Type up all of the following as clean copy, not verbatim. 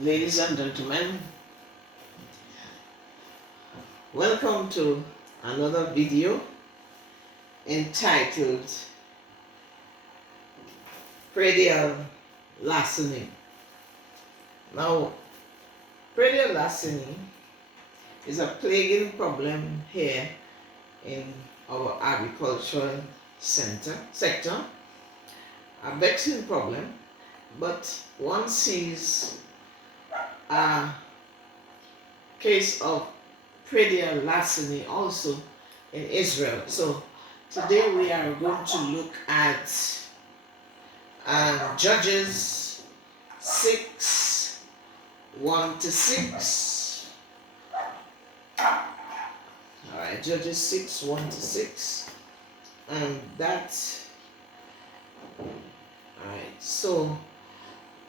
Ladies and gentlemen, welcome to another video entitled Praedial Larceny. Now, Praedial Larceny is a plaguing problem here in our agricultural sector, a vexing problem, but one sees a case of Praedial Larceny also in Israel. So today we are going to look at Judges 6, 1 to 6. Alright, Judges 6, 1 to 6. And that's alright, so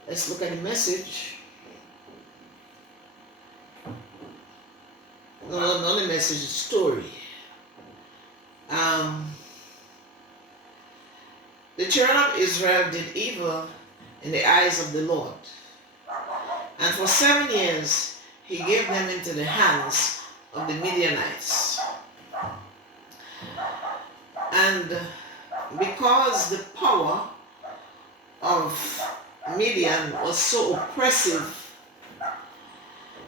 let's look at the message. No, not the message, the story. The children of Israel did evil in the eyes of the Lord. And for 7 years he gave them into the hands of the Midianites. And because the power of Midian was so oppressive,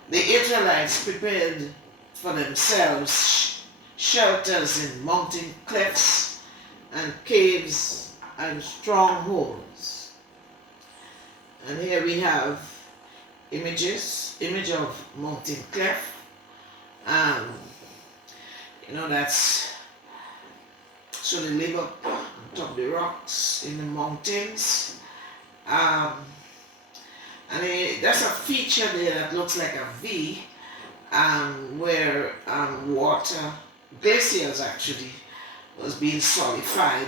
the Israelites prepared for themselves shelters in mountain clefts and caves and strongholds. And here we have image of mountain cleft. That's so they live up on top of the rocks in the mountains. And there's a feature there that looks like a V, where water, glaciers actually, was being solidified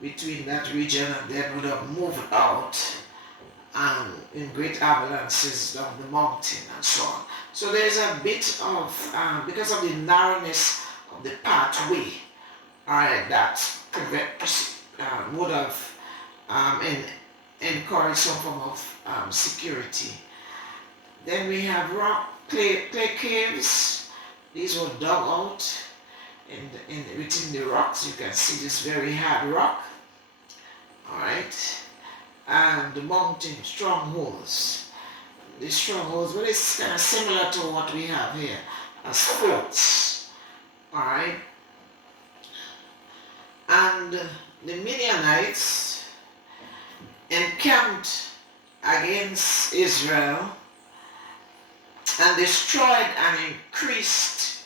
between that region, and then would have moved out in great avalanches down the mountain and so on. So there's a bit of, because of the narrowness of the pathway, that would have encouraged some form of security. Then we have clay caves. These were dug out within the rocks. You can see this very hard rock. Alright. And the mountain strongholds. These strongholds, well, it's kind of similar to what we have here as forts. Alright. And the Midianites encamped against Israel and destroyed and increased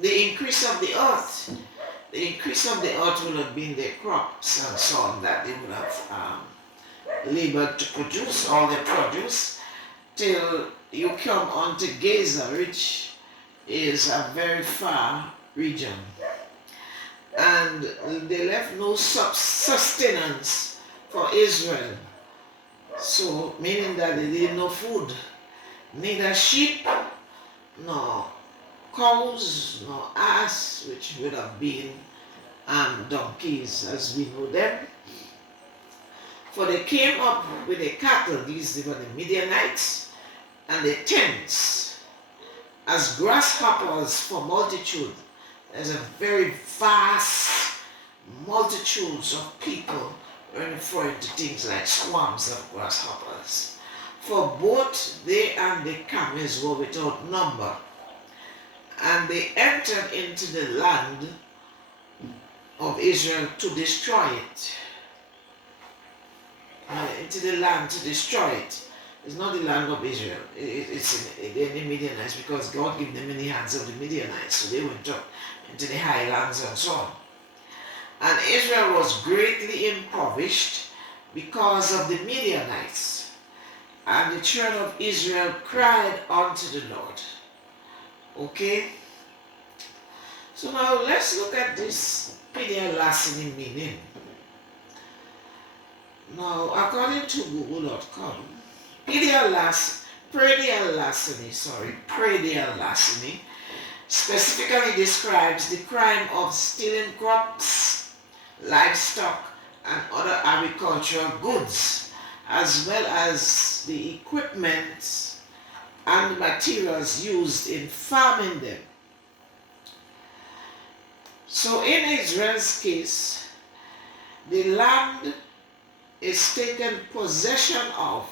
the increase of the earth. The increase of the earth would have been their crops and so on that they would have labored to produce all their produce, till you come on to Gaza, which is a very far region. And they left no sustenance for Israel. So, meaning that they didn't know food. Neither sheep, nor cows, nor ass, which would have been donkeys as we know them. For they came up with the cattle, these were the Midianites, and the tents, as grasshoppers for multitude. There's a very vast multitudes of people, referring to things like swarms of grasshoppers. For both they and the camels were without number. And they entered into the land of Israel to destroy it. Into the land to destroy it. It's not the land of Israel. It's in the Midianites, because God gave them in the hands of the Midianites. So they went up into the highlands and so on. And Israel was greatly impoverished because of the Midianites. And the children of Israel cried unto the Lord. Okay? So now let's look at this Praedial Larceny meaning. Now, according to Google.com, Praedial Larceny specifically describes the crime of stealing crops, livestock, and other agricultural goods, as well as the equipment and the materials used in farming them. So in Israel's case, the land is taken possession of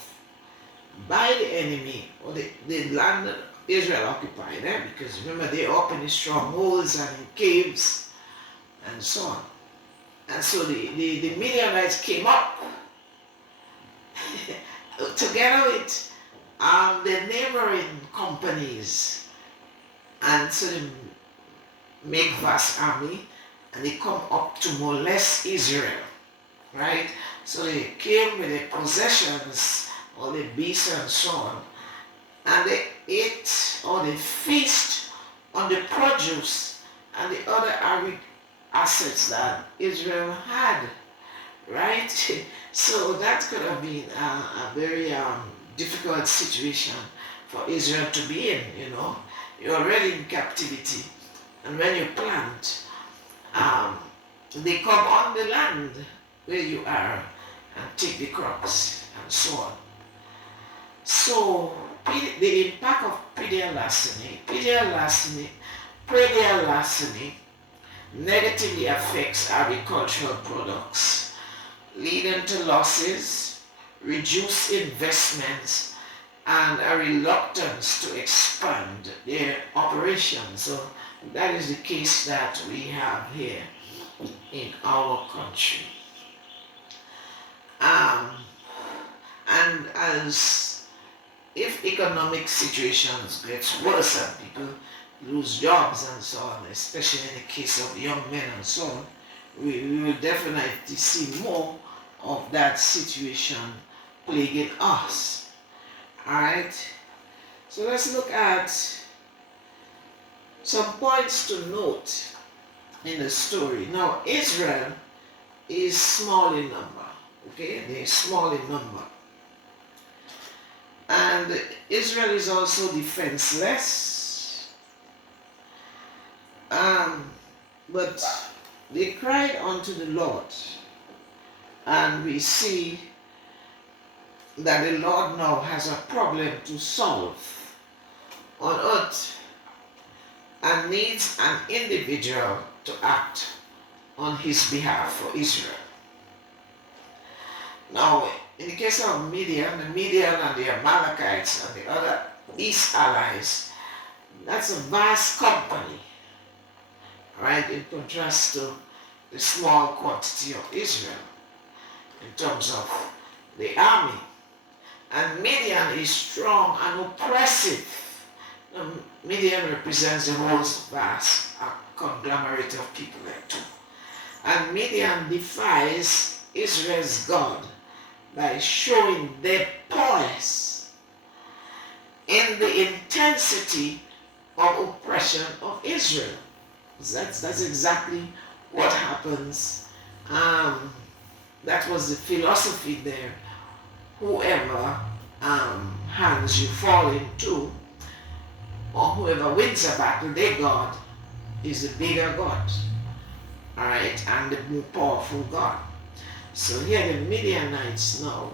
by the enemy, or the land that Israel occupied, because remember they're up in the strongholds and in caves and so on. And so the Midianites came up together with the neighboring companies, and so they make vast army and they come up to molest Israel, right? So they came with their possessions, all the beasts and so on, and they ate or they feast on the produce and the other agri assets that Israel had, right? So that could have been a very difficult situation for Israel to be in, you know. You're already in captivity, and when you plant, they come on the land where you are and take the crops and so on. So the impact of Praedial Larceny negatively affects agricultural products, leading to losses, reduced investments, and a reluctance to expand their operations. So that is the case that we have here in our country. And as if economic situations gets worse and people lose jobs and so on, especially in the case of young men and so on, we will definitely see more of that situation plaguing us. Alright? So let's look at some points to note in the story. Now, Israel is small in number. Okay? They're small in number. And Israel is also defenseless. But they cried unto the Lord. And we see that the Lord now has a problem to solve on earth and needs an individual to act on his behalf for Israel. Now, in the case of Midian, the Midian and the Amalekites and the other East allies, that's a vast company, right, in contrast to the small quantity of Israel in terms of the army. And Midian is strong and oppressive. Now, Midian represents the most vast conglomerate of people there too. And Midian defies Israel's God by showing their poise in the intensity of oppression of Israel. That's exactly what happens. That was the philosophy there. Whoever hands you fall into, or whoever wins a battle, their God is the bigger God, alright, and the more powerful God. So here the Midianites now,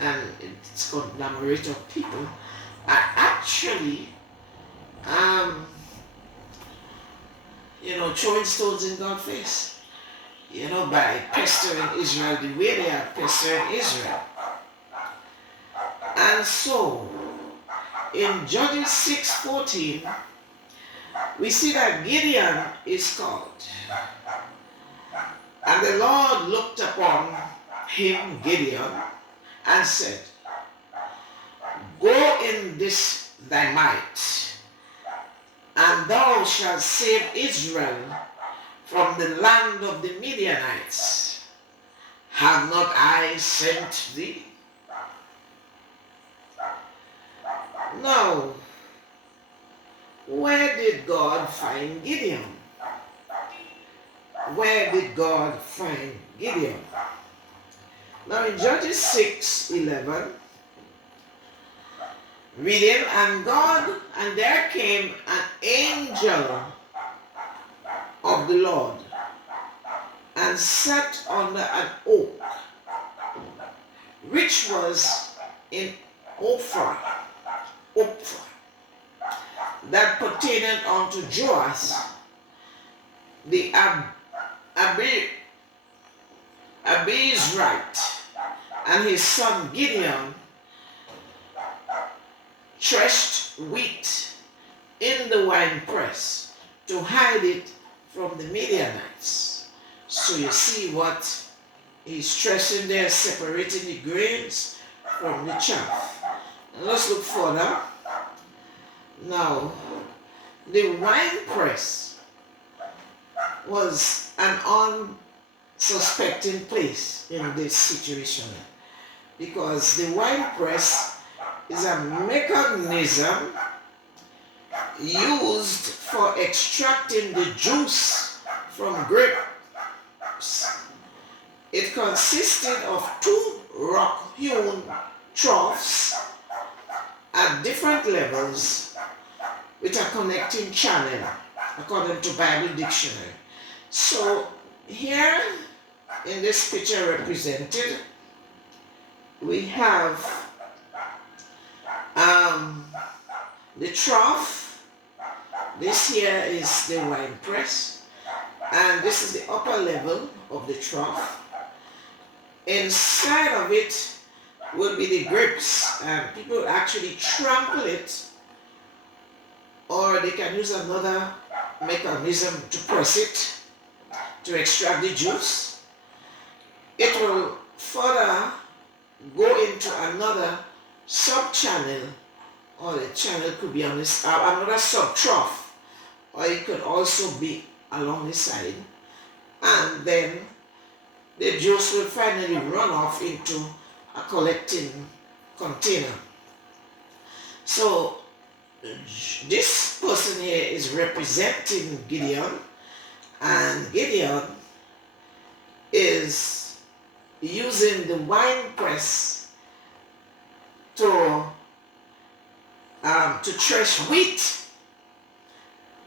and its conglomerate of people, are actually, throwing stones in God's face, by pestering Israel the way they are pestering Israel. And so, in Judges 6:14, we see that Gideon is called. And the Lord looked upon him, Gideon, and said, Go in this thy might, and thou shalt save Israel from the land of the Midianites. Have not I sent thee? Now, where did God find Gideon? Where did God find Gideon? Now in Judges 6:11, reading, and there came an angel of the Lord and sat under an oak, which was in Ophrah, hoped for, that pertained unto Joash, the Abizrite, and his son Gideon threshed wheat in the winepress to hide it from the Midianites. So you see what he's stressing there, separating the grains from the chaff. And let's look further. Now, the winepress was an unsuspecting place in this situation, because the winepress is a mechanism used for extracting the juice from grapes. It consisted of two rock-hewn troughs at different levels with a connecting channel, according to Bible Dictionary. So here in this picture represented, we have the trough. This here is the wine press, and this is the upper level of the trough. Inside of it will be the grapes, and people actually trample it, or they can use another mechanism to press it to extract the juice. It will further go into another sub-channel, or the channel could be on this, another sub-trough, or it could also be along the side, and then the juice will finally run off into a collecting container. So this person here is representing Gideon, and Gideon is using the wine press to thresh wheat.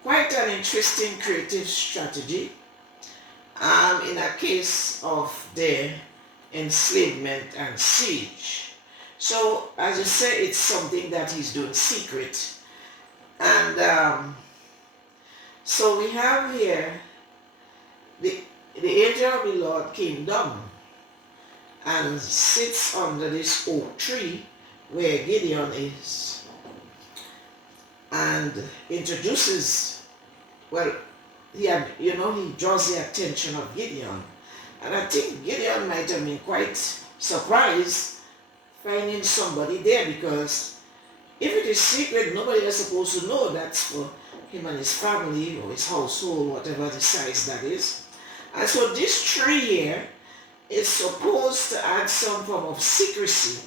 Quite an interesting creative strategy in a case of their enslavement and siege. So as you say, it's something that he's doing secret. And so we have here the angel of the Lord came down and sits under this oak tree where Gideon is, and introduces, well, he draws the attention of Gideon. And I think Gideon might have been quite surprised finding somebody there, because if it is secret, nobody is supposed to know. That's for him and his family or his household, whatever the size that is. And so this tree here is supposed to add some form of secrecy.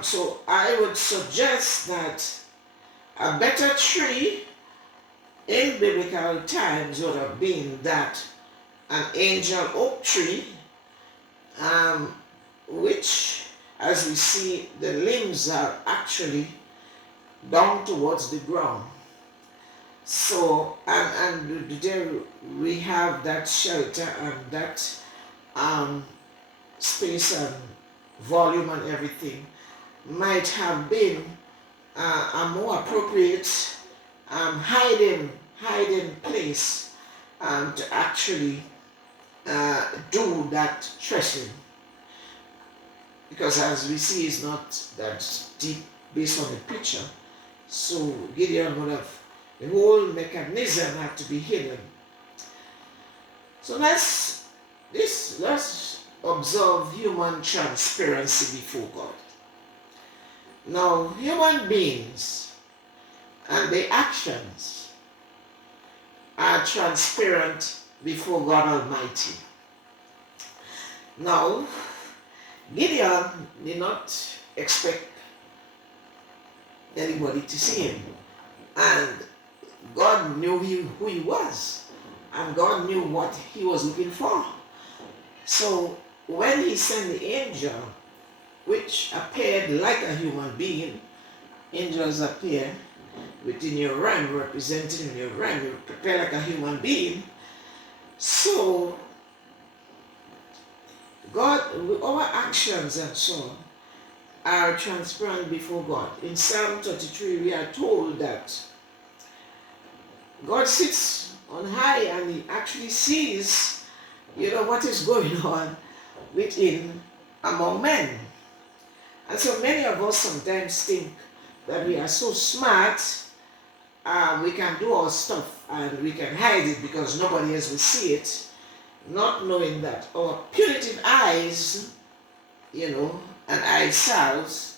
So I would suggest that a better tree in biblical times would have been that an angel oak tree, which, as we see, the limbs are actually down towards the ground. So, and there we have that shelter and that space and volume and everything might have been a more appropriate hiding place to actually do that threshing, because as we see, it's not that deep based on the picture. So Gideon would have, the whole mechanism had to be hidden. So let's observe human transparency before God. Now, human beings and their actions are transparent before God Almighty. Now, Gideon did not expect anybody to see him, and God knew who he was, and God knew what he was looking for. So when he sent the angel, which appeared like a human being, angels appear within your realm, representing your realm, you prepare like a human being. So God, with our actions and so on, are transparent before God. In Psalm 33, we are told that God sits on high and he actually sees, what is going on within among men. And so many of us sometimes think that we are so smart, we can do our stuff and we can hide it because nobody else will see it, not knowing that our punitive eyes, and ourselves,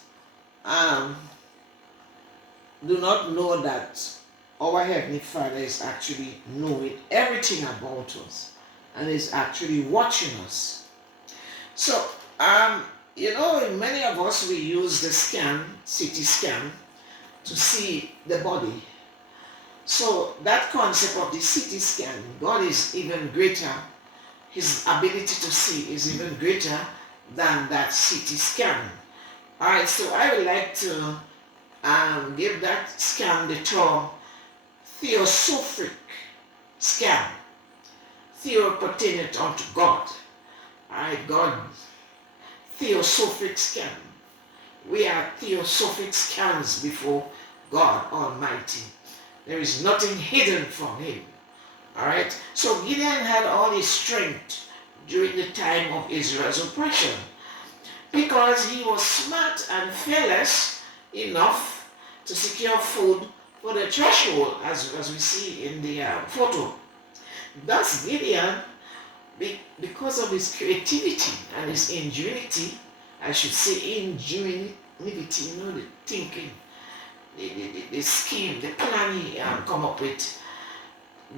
do not know that our Heavenly Father is actually knowing everything about us and is actually watching us. So, many of us, we use the CT scan, to see the body. So that concept of the CT scan, God is even greater. His ability to see is even greater than that CT scan. Alright, so I would like to give that scan the term theosophic scan. Theo pertaining unto God. Alright, God. Theosophic scan. We are theosophic scans before God Almighty. There is nothing hidden from him. Alright? So Gideon had all his strength during the time of Israel's oppression, because he was smart and fearless enough to secure food for the threshold, as we see in the photo. Thus Gideon, because of his creativity and his ingenuity, I should say ingenuity, the thinking, the scheme, the plan he come up with,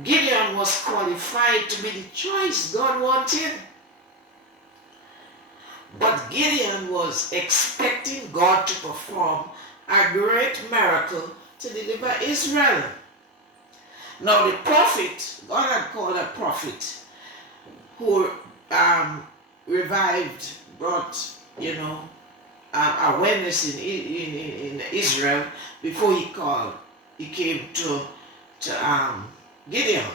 Gideon was qualified to be the choice God wanted. But Gideon was expecting God to perform a great miracle to deliver Israel. Now the prophet, God had called a prophet who revived, brought, awareness in Israel before he came to Gideon.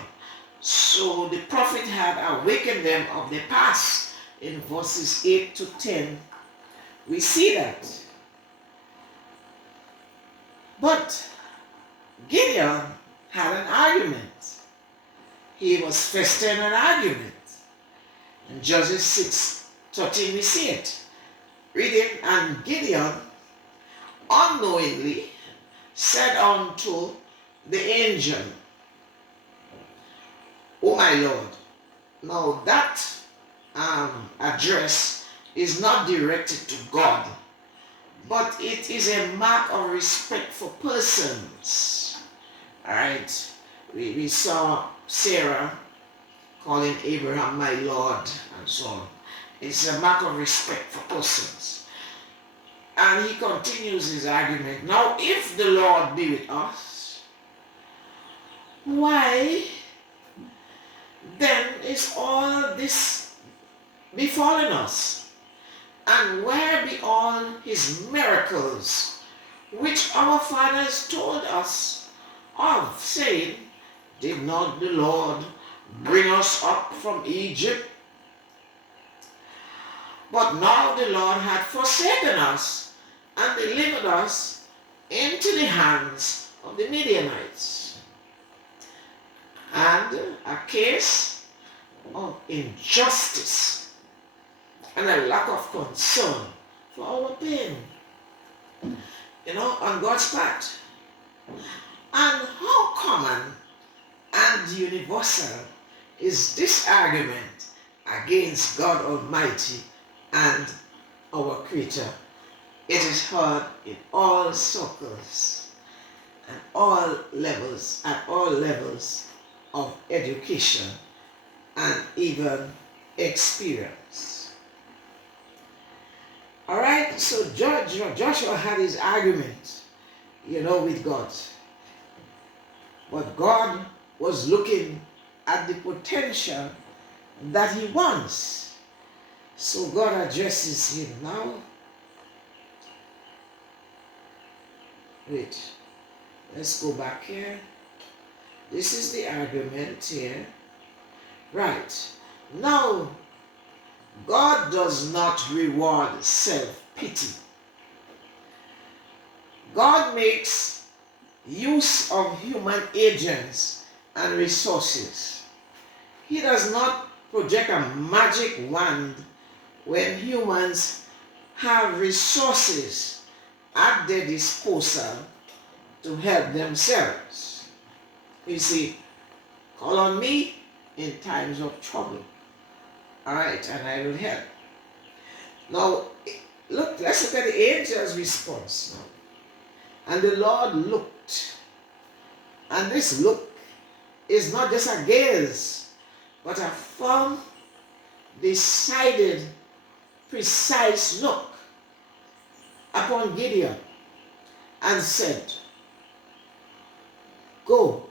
So the prophet had awakened them of the past. In verses 8 to 10, we see that. But Gideon had an argument. He was facing an argument. In Judges 6:13 we see it. Reading, and Gideon unknowingly said unto the angel, O my Lord. Now that address is not directed to God, but it is a mark of respect for persons. Alright, we saw Sarah calling Abraham my Lord and so on. It's a mark of respect for persons. And he continues his argument. Now if the Lord be with us, why then is all this befallen us? And where be all his miracles, which our fathers told us of, saying, did not the Lord bring us up from Egypt? But now the Lord had forsaken us and delivered us into the hands of the Midianites. And a case of injustice and a lack of concern for our pain, on God's part. And how common and universal is this argument against God Almighty and our Creator? It is heard in all circles and all levels, at all levels of education and even experience. Alright, so Joshua had his argument, with God. But God was looking at the potential that he wants. So God addresses him now. Wait, let's go back here. This is the argument here. Right. Now, God does not reward self-pity. God makes use of human agents and resources. He does not project a magic wand when humans have resources at their disposal to help themselves. You see, call on me in times of trouble. All right, and I will help. Now, let's look at the angel's response. And the Lord looked. And this look is not just a gaze, but a firm, decided, precise look upon Gideon and said, "Go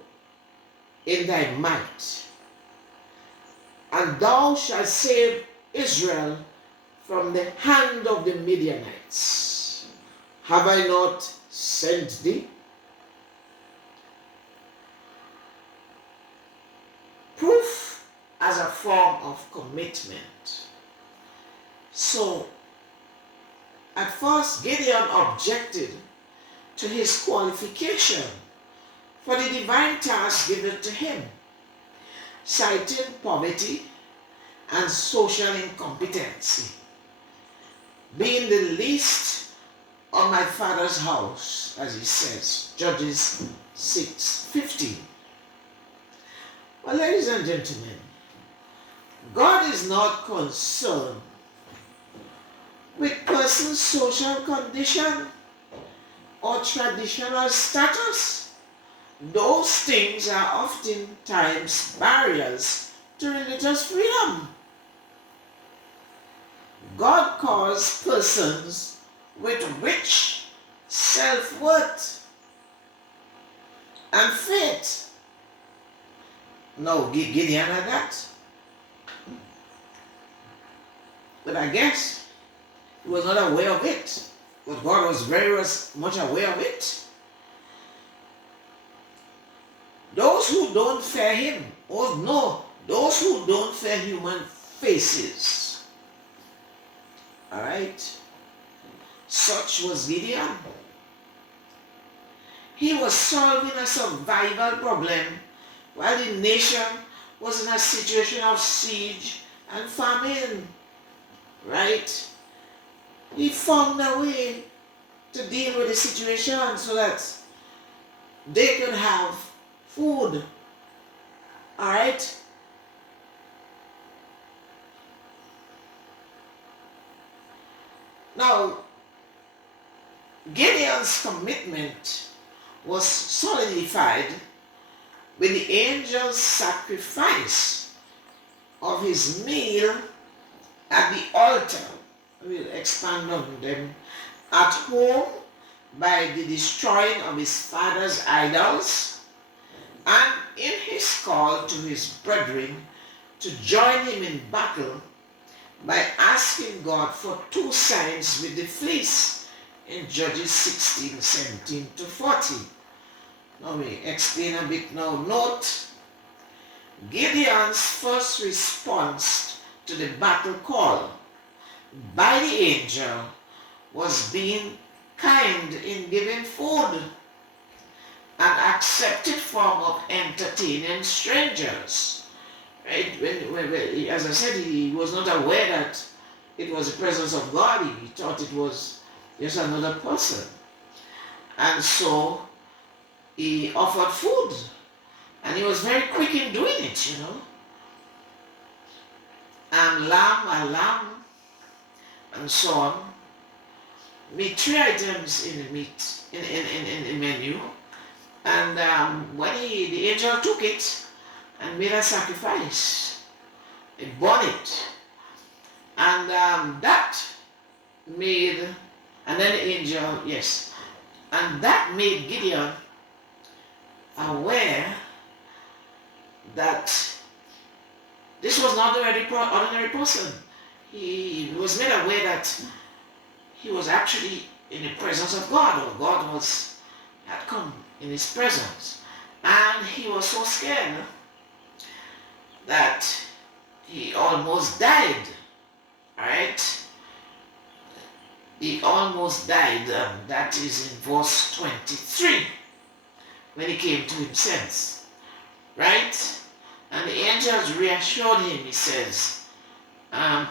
in thy might, and thou shalt save Israel from the hand of the Midianites. Have I not sent thee?" Proof as a form of commitment. So, at first, Gideon objected to his qualification for the divine task given to him, citing poverty and social incompetency, being the least of my father's house, as he says, Judges 6:15. Well, ladies and gentlemen, God is not concerned with person's social condition or traditional status. Those things are oftentimes barriers to religious freedom. God calls persons with rich self-worth and faith. No, Gideon had that. But I guess he was not aware of it. But God was very much aware of it. Those who don't fear him, or no, those who don't fear human faces. Alright? Such was Gideon. He was solving a survival problem while the nation was in a situation of siege and famine. Right? He found a way to deal with the situation so that they could have food. Alright? Now, Gideon's commitment was solidified with the angel's sacrifice of his meal at the altar. We'll expand on them. At home, by the destroying of his father's idols, and in his call to his brethren to join him in battle by asking God for 2 signs with the fleece in Judges 16:17-40. Now we explain a bit now. Note, Gideon's first response to the battle call by the angel was being kind in giving food, an accepted form of entertaining strangers. Right? When, as I said, he was not aware that it was the presence of God. He thought it was just another person. And so he offered food. And he was very quick in doing it, you know. And a lamb, and so on. Meat, 3 items in the meat, in the menu. And when the angel took it and made a sacrifice, he burned it. And that made, and then the angel, yes, and that made Gideon aware that this was not an ordinary person. He was made aware that he was actually in the presence of God, or God had come in his presence. And he was so scared that he almost died. Right? he almost died. That is in verse 23, when he came to himself, right? And the angels reassured him. He says,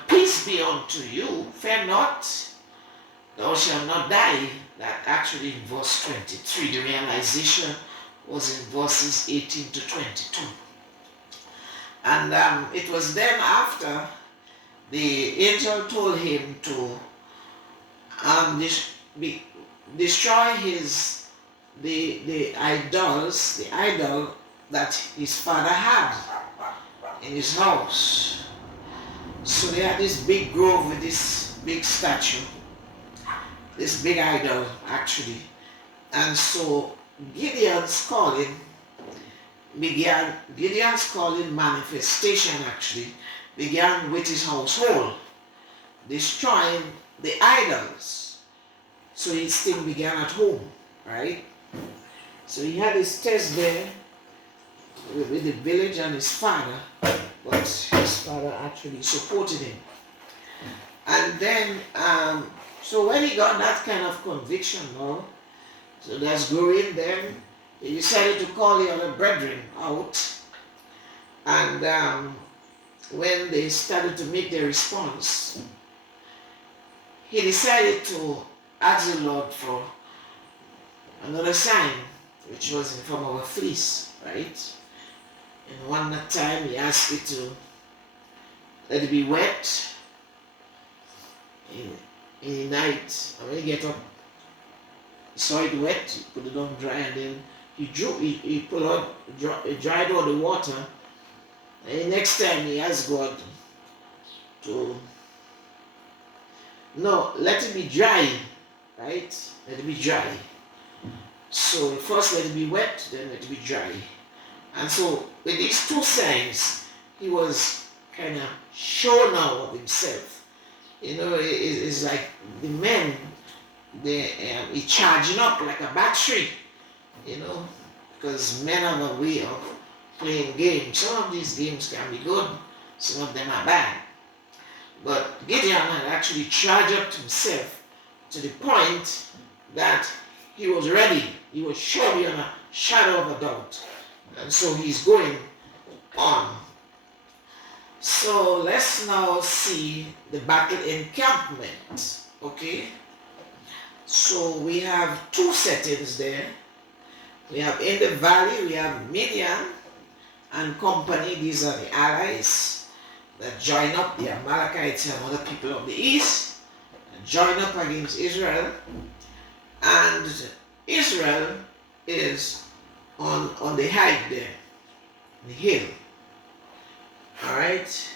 peace be unto you, fear not, thou shalt not die. That actually in verse 23, the realization was in verses 18 to 22. And it was then after the angel told him to destroy the idols, the idol that his father had in his house. So they had this big grove with this big statue, this big idol actually. And so Gideon's calling manifestation actually began with his household, destroying the idols. So his thing began at home, right? So he had his test there with the village and his father, but his father actually supported him. And then, so when he got that kind of conviction, so that's growing, then he decided to call the other brethren out. And when they started to make their response, he decided to ask the Lord for another sign, which was in form of a fleece, right? And one time he asked it to let it be wet in the night. And when he get up, he saw it wet, he put it on dry, and then he dried all the water. And the next time he asked God to, no, let it be dry, right? Let it be dry. So first let it be wet, then let it be dry. And so with these two signs, he was kind of sure now of himself. It's like the men, he charging up like a battery, because men have a way of playing games. Some of these games can be good, some of them are bad. But Gideon had actually charged up himself to the point that he was ready. He was sure beyond a shadow of a doubt. And so he's going on. So let's now see the battle encampment. Okay? So we have two settings there. We have in the valley, we have Midian and company. These are the allies that join up, the Amalekites and other people of the east, and join up against Israel. And Israel is on the height there, the hill. Alright?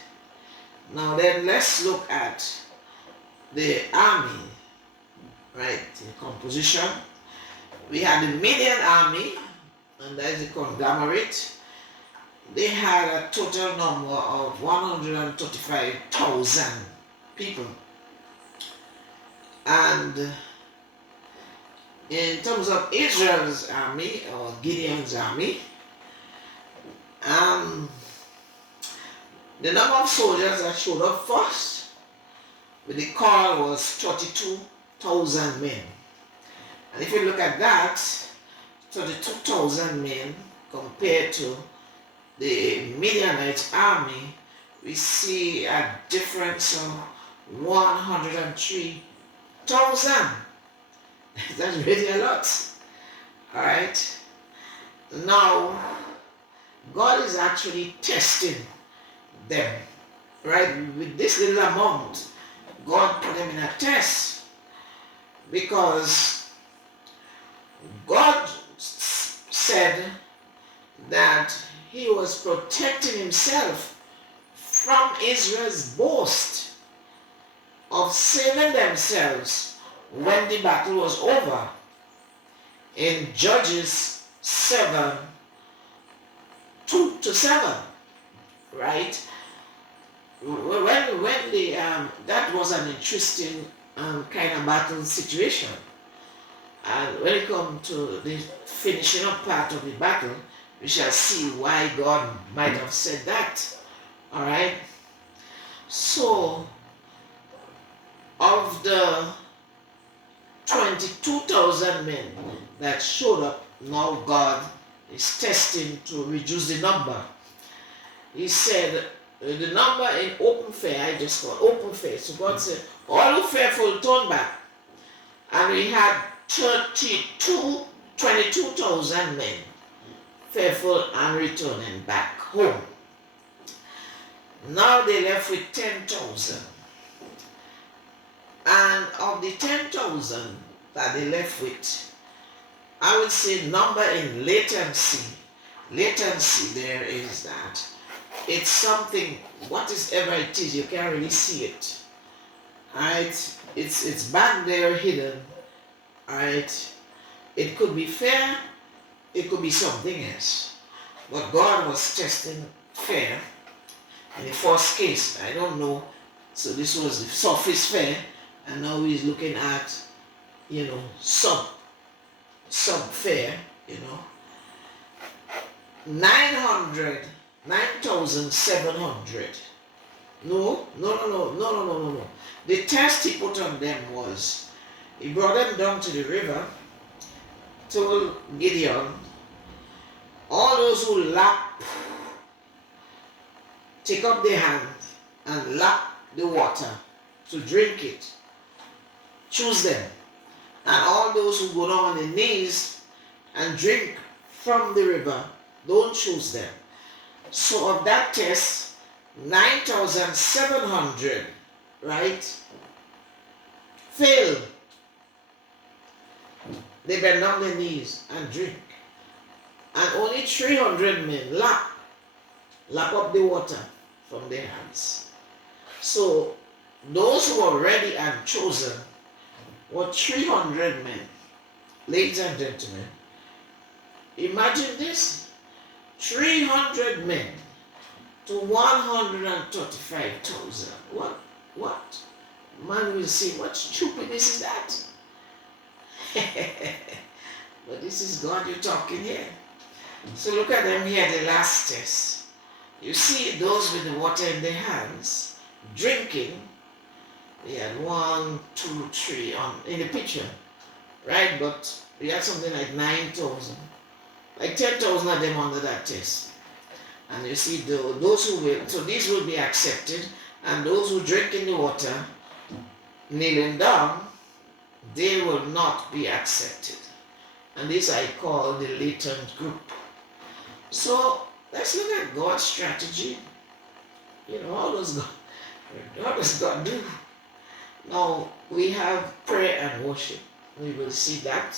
Now then let's look at the army, right, in composition. We had the Midian army, and that is the conglomerate. They had a total number of 135,000 people. And in terms of Israel's army, or Gideon's army, the number of soldiers that showed up first with the call was 32,000 men. And if you look at that, 32,000 men compared to the Midianite army, we see a difference of 103,000. That's really a lot. Alright? Now, God is actually testing them. Right? With this little amount, God put them in a test. Because God said that he was protecting himself from Israel's boast of saving themselves when the battle was over. In Judges 7, 2-7, right? When the that was an interesting kind of battle situation. And when it comes to the finishing up part of the battle, we shall see why God might have said that. Alright? So, of the 22,000 men that showed up. Now God is testing to reduce the number. He said, the number in open fair, I just call open fair. So God said, all who fearful turn back. And we had 22,000 men fearful and returning back home. Now they left with 10,000. And of the 10,000 that they left with, I would say number in latency. Latency there is that it's something, whatever it is, you can't really see it. Alright? It's back there hidden. Alright? It could be fair, it could be something else. But God was testing fair. In the first case, I don't know. So this was the surface fair, and now he's looking at, sub fair, 9,700. No. The test he put on them was, he brought them down to the river, told Gideon, all those who lap, take up their hand and lap the water to drink it, choose them. And all those who go down on their knees and drink from the river, don't choose them. So of that test, 9,700, right, failed. They bend down their knees and drink. And only 300 men lap up the water from their hands. So those who were ready and chosen were 300 men. Ladies and gentlemen, imagine this. 300 men to 135,000. What? Man will say, what stupidness is that? But this is God you're talking here. So look at them here, the last test. You see those with the water in their hands, drinking. They had 1, 2, 3 in the picture, right? But we had something like 9,000. Like 10,000 of them under that test. And you see those who will, so these will be accepted, and those who drink in the water, kneeling down, they will not be accepted. And this I call the latent group. So let's look at God's strategy. How does God do? Now we have prayer and worship. We will see that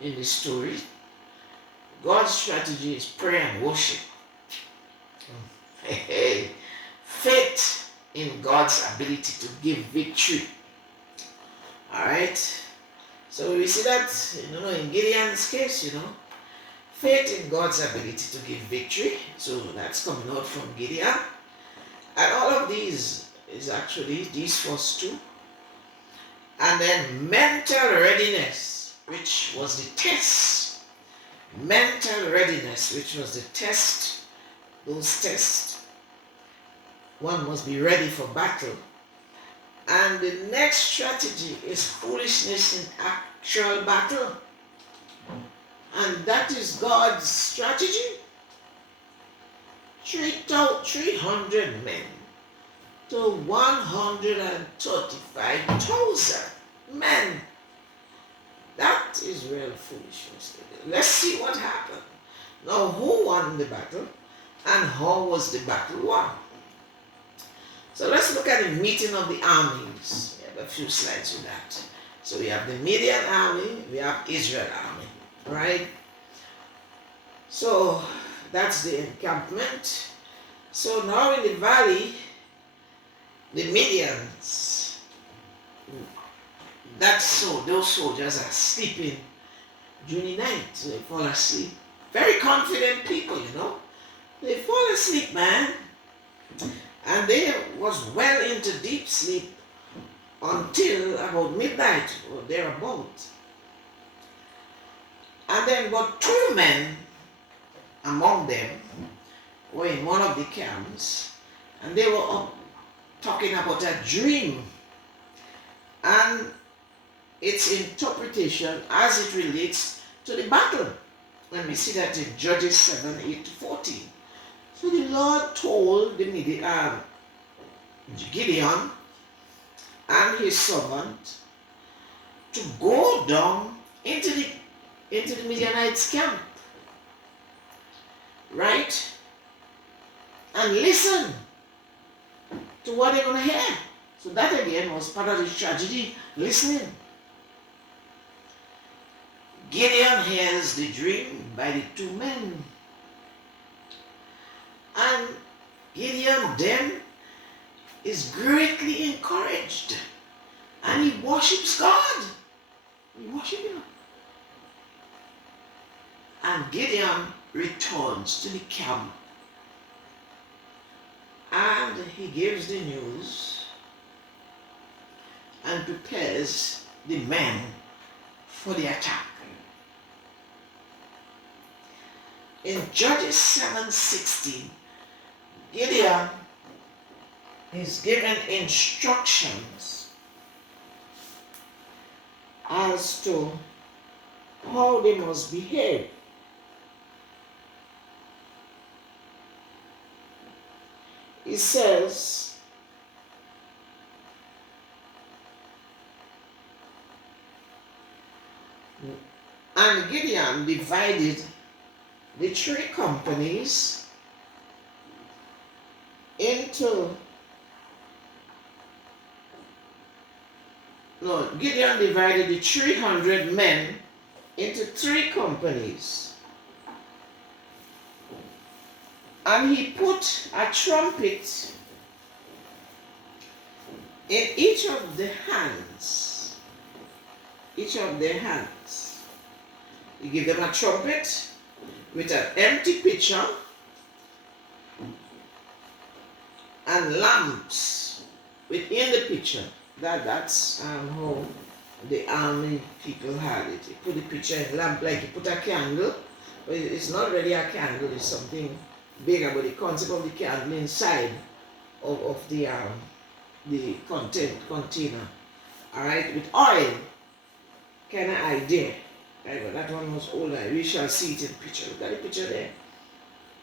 in the story. God's strategy is prayer and worship. Faith in God's ability to give victory. Alright? So we see that, in Gideon's case, faith in God's ability to give victory. So that's coming out from Gideon. And all of these is actually these first two. And then mental readiness, which was the test. Mental readiness, which was the test. Those tests. One must be ready for battle. And the next strategy is foolishness in actual battle. And that is God's strategy. 300 men to 135,000 men. That is real foolishness. Let's see what happened. Now, who won the battle and how was the battle won? So let's look at the meeting of the armies. We have a few slides with that. So we have the Median army, we have Israel army, right? So that's the encampment. So now in the valley, the Medians, those soldiers are sleeping during the night. So they fall asleep. Very confident people, They fall asleep, man. And they was well into deep sleep until about midnight or thereabout. And then but 2 men among them were in one of the camps, and they were up talking about a dream. And its interpretation as it relates to the battle. And we see that in Judges 7, 8 to 14. So the Lord told Gideon and his servant to go down into the Midianites' camp, right? And listen to what they're going to hear. So that again was part of the tragedy, listening. Gideon hears the dream by the two men. And Gideon then is greatly encouraged. And he worships God. He worships him. And Gideon returns to the camp. And he gives the news and prepares the men for the attack. In Judges 7:16, Gideon is given instructions as to how they must behave. He says, and Gideon divided the three companies Gideon divided the 300 men into three companies. And he put a trumpet in each of the hands. Each of their hands. He gave them a trumpet with an empty pitcher and lamps within the pitcher. That's how the army people had it. You put the pitcher in lamp like you put a candle, but it's not really a candle, it's something bigger, but the concept of the candle inside of the container. Alright, with oil, kind of idea. Right, but that one was older. We shall see it in picture. Look at the picture there.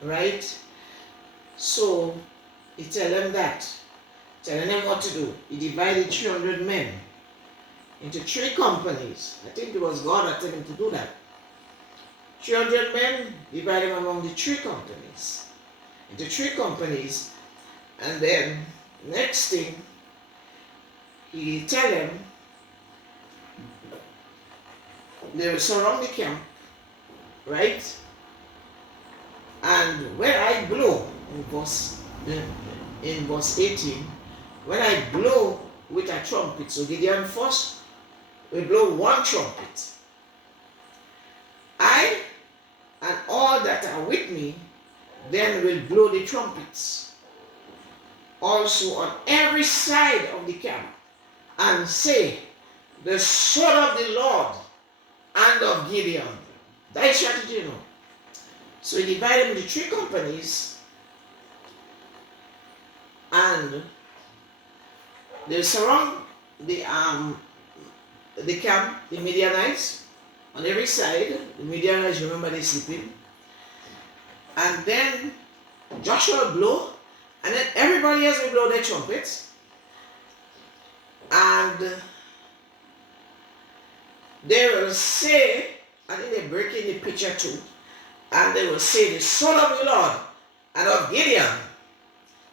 Right? So he tell them that. Telling them what to do. He divided 300 men into three companies. I think it was God that told him to do that. 300 men, divide them among the three companies. Into three companies. And then next thing, he tell them they will surround the camp, right? And when I blow, in verse 18, when I blow with a trumpet, so Gideon first will blow one trumpet. I and all that are with me then will blow the trumpets also on every side of the camp, and say, the sword of the Lord and of Gideon. That is strategy, you know. So he divided them into three companies, and they surround the camp, the Midianites, on every side. The Midianites, remember, they're sleeping. And then Joshua will blow, and then everybody else will blow their trumpets. And they will say, I think they break in the picture too, and they will say, the sword of the Lord and of Gideon.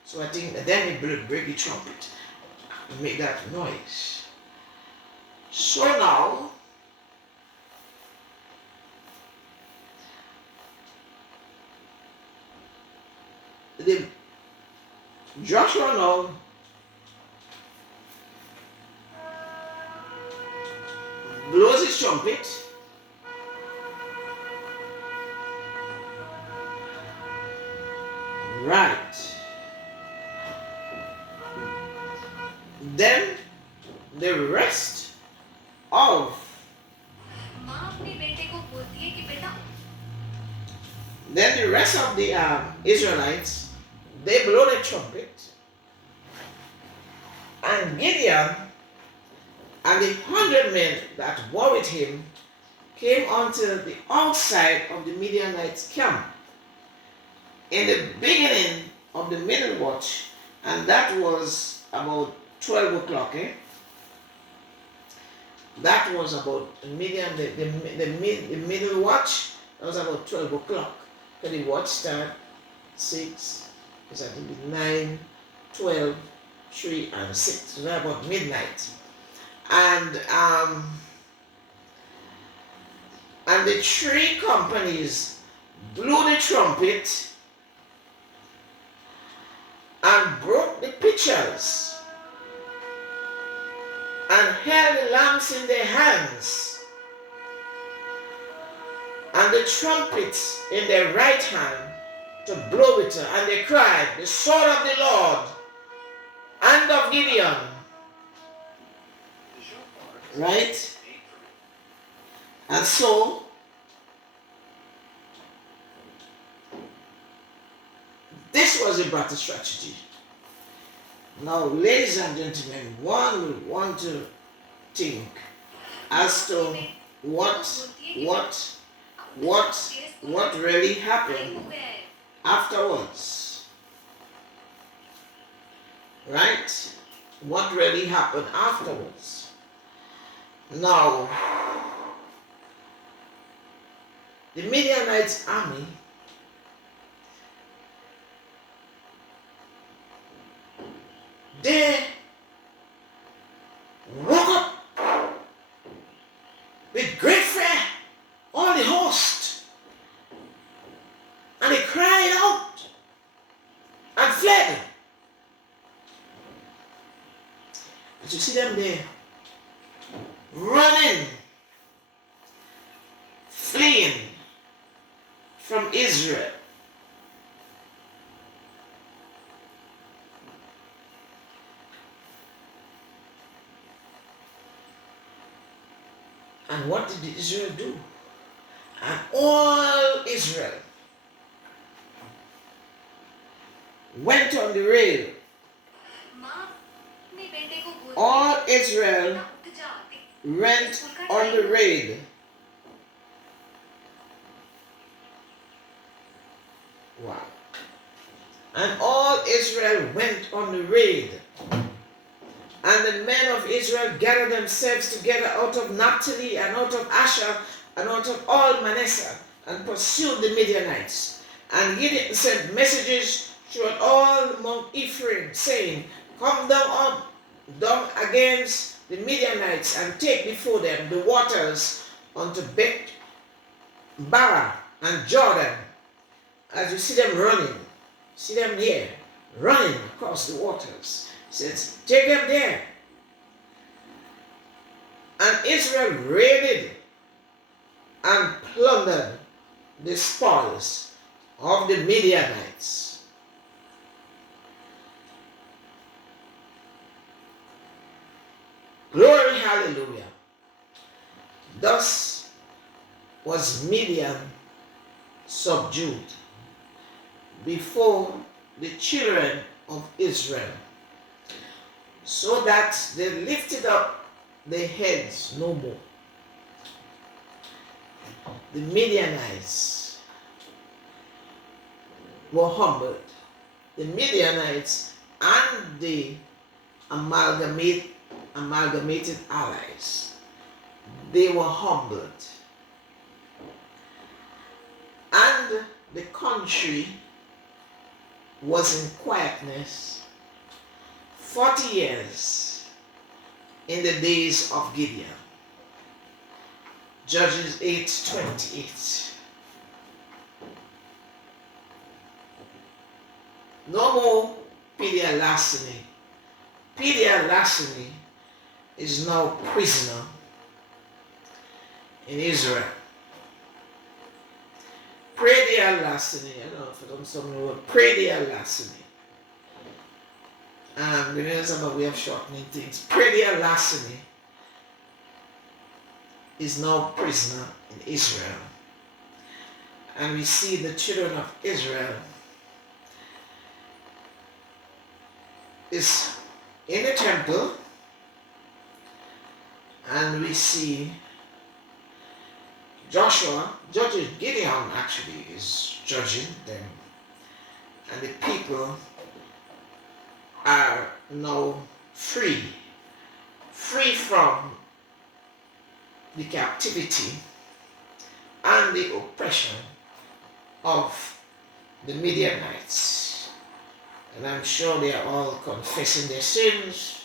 So I think then they break the trumpet and make that noise. So now, Joshua now blows his trumpet, right? Then the rest of the Israelites, they blow the trumpet, and Gideon And the 100 men that were with him came onto the outside of the Midianites' camp in the beginning of the middle watch, and that was about 12 o'clock. That was about the middle watch. That was about 12 o'clock. So the watch started 6, it's at 9, 12, 3, and 6. So that's about midnight. And the 3 companies blew the trumpet and broke the pitchers and held the lamps in their hands and the trumpets in their right hand to blow it. And they cried, "The sword of the Lord and of Gideon." Right? And so, this was a battle strategy. Now, ladies and gentlemen, one will want to think as to what really happened afterwards. Right? What really happened afterwards. Now, the Midianites' army they woke up with great fear, all the host, and they cried out and fled. As you see them there, running, fleeing from Israel. And what did Israel do? And all Israel went on the rail. All Israel went on the raid. Wow. And all Israel went on the raid. And the men of Israel gathered themselves together out of Naphtali and out of Asher and out of all Manasseh and pursued the Midianites. And Gideon sent messages throughout all Mount Ephraim, saying, "Come down against the Midianites and take before them the waters unto Bet Barah and Jordan." As you see them running, see them here, running across the waters. He says, take them there. And Israel raided and plundered the spoils of the Midianites. Glory, hallelujah. Thus was Midian subdued before the children of Israel, so that they lifted up their heads no more. The Midianites were humbled. The Midianites and the amalgamated allies, they were humbled. And the country was in quietness 40 years in the days of Gideon. Judges 8:28. No more Praedial Larceny. Praedial Larceny is now prisoner in Israel. Praedial Larceny, I don't know if I don't know the word, Praedial Larceny. There's another way of shortening things. Praedial Larceny is now prisoner in Israel. And we see the children of Israel is in the temple, And we see Gideon actually is judging them. And the people are now free from the captivity and the oppression of the Midianites. And I'm sure they are all confessing their sins,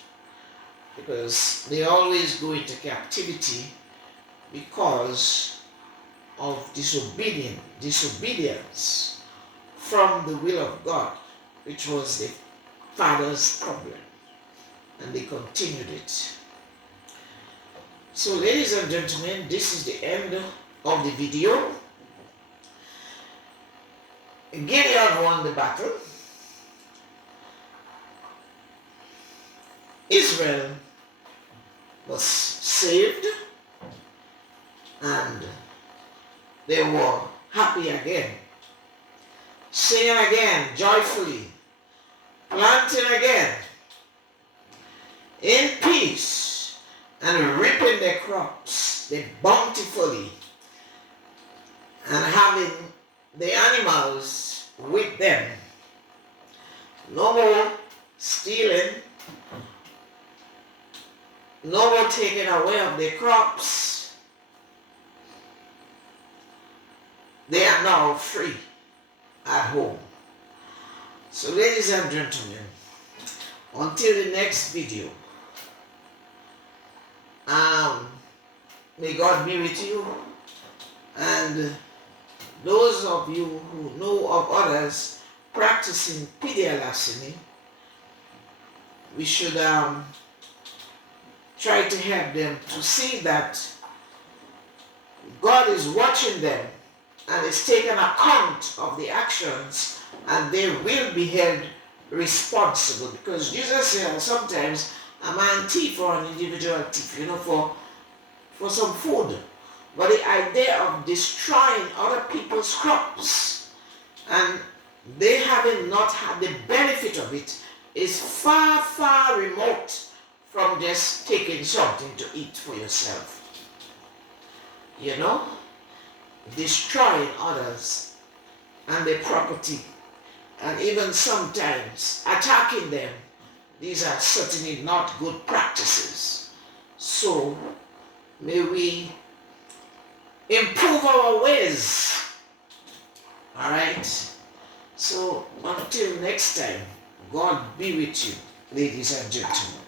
because they always go into captivity because of disobedience from the will of God, which was the father's problem, and they continued it. So ladies and gentlemen, this is the end of the video. Gideon won the battle. Israel was saved, and they were happy again, singing again joyfully, planting again in peace, and reaping their crops bountifully, and having the animals with them. No more stealing, no more taking away of their crops. They are now free at home. So ladies and gentlemen, until the next video, may God be with you, and those of you who know of others practicing Praedial Larceny, we should try to help them to see that God is watching them and is taking account of the actions, and they will be held responsible. Because Jesus said sometimes a man thief or an individual thief, for some food. But the idea of destroying other people's crops and they having not had the benefit of it is far, far remote from just taking something to eat for yourself. Destroying others and their property, and even sometimes attacking them, these are certainly not good practices. So may we improve our ways. All right? So until next time, God be with you, ladies and gentlemen.